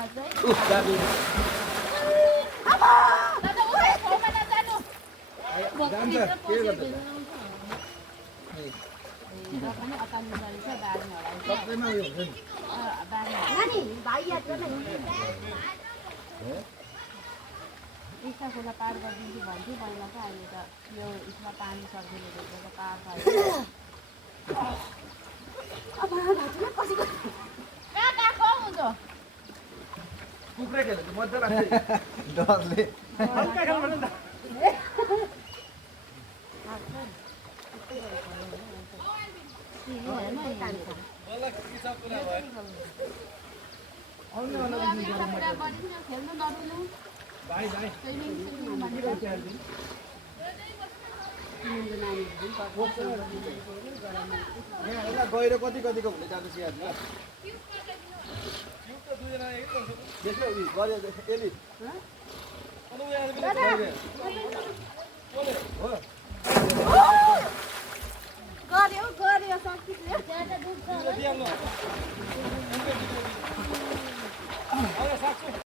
बेला चाहिँ दाबी दादा उठे ठाउँमा नजानु जान्छ के गर्छ र पनि अताल्नु जान्छ बारी हराउँछ सबैमा उयो हुन्छ नि बारी नानी भाइ याद गर्न टिस्टा खोला पार गरिदिन्छु भन्छु पहिला चाहिँ अहिले त यो यसमा पानी सक्दिनँ भेटेर पार भयो अब भाजुले कसैको कहाँ कहाँ कम हुन्छ कुखुरा खेल्नु चाहिँ मजा लाग्छ डरले हल्का खेल्नु पर्छ नि त आउनु होला खेल्नु नडुल्नु भाइ भाइ यहाँ होला गएर कति कतिको हुँदै जाँदैछ याद ल देख्यौ उयो गऱ्यो एली गर्यो सक्यो हो